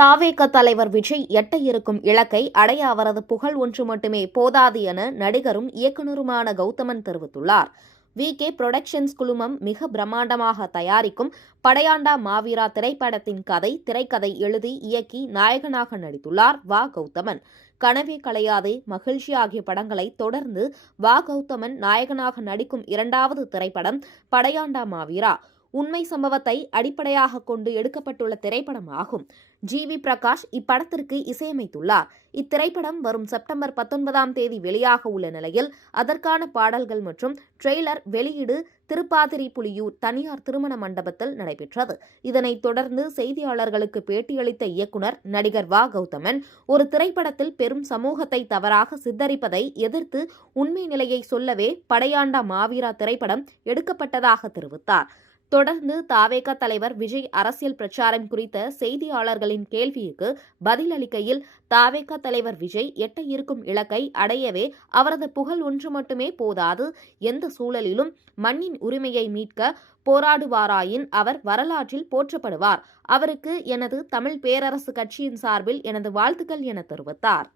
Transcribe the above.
தாவேக தலைவர் விஜய் எட்ட இருக்கும் இலக்கை அடைய அவரது புகழ் ஒன்று மட்டுமே போதாது என நடிகரும் இயக்குநருமான கௌதமன் தெரிவித்துள்ளார். VK புரொடக்ஷன்ஸ் குழுமம் மிக பிரம்மாண்டமாக தயாரிக்கும் படையாண்டா மாவீரா திரைப்படத்தின் திரைக்கதை எழுதி இயக்கி நாயகனாக நடித்துள்ளார் கௌதமன். கனவே கலையாதே, மகிழ்ச்சி ஆகிய படங்களை தொடர்ந்து கௌதமன் நாயகனாக நடிக்கும் இரண்டாவது திரைப்படம் படையாண்டா மாவீரா. உண்மை சம்பவத்தை அடிப்படையாக கொண்டு எடுக்கப்பட்டுள்ள திரைப்படமாகும். GV பிரகாஷ் இப்படத்திற்கு இசையமைத்துள்ளார். இத்திரைப்படம் வரும் செப்டம்பர் 19ஆம் தேதி வெளியாக உள்ள நிலையில் அதற்கான பாடல்கள் மற்றும் ட்ரெய்லர் வெளியீடு திருப்பாதிரி புலியூர் தனியார் திருமண மண்டபத்தில் நடைபெற்றது. இதனைத் தொடர்ந்து செய்தியாளர்களுக்கு பேட்டியளித்த இயக்குனர் நடிகர் கௌதமன் ஒரு திரைப்படத்தில் பெரும் சமூகத்தை தவறாக சித்தரிப்பதை எதிர்த்து உண்மை நிலையை சொல்லவே படையாண்டா மாவீரா திரைப்படம் எடுக்கப்பட்டதாக தெரிவித்தார். தொடர்ந்து தாவேக தலைவர் விஜய் அரசியல் பிரச்சாரம் குறித்த செய்தியாளர்களின் கேள்விக்கு பதிலளிக்கையில், தாவேக தலைவர் விஜய் எட்ட இருக்கும் இலக்கை அடையவே அவரது புகழ் ஒன்று மட்டுமே போதாது. எந்த சூழலிலும் மண்ணின் உரிமையை மீட்க போராடுவாராயின் அவர் வரலாற்றில் போற்றப்படுவார். அவருக்கு எனது தமிழ் பேரரசு கட்சியின் சார்பில் எனது வாழ்த்துக்கள் என தெரிவித்தார்.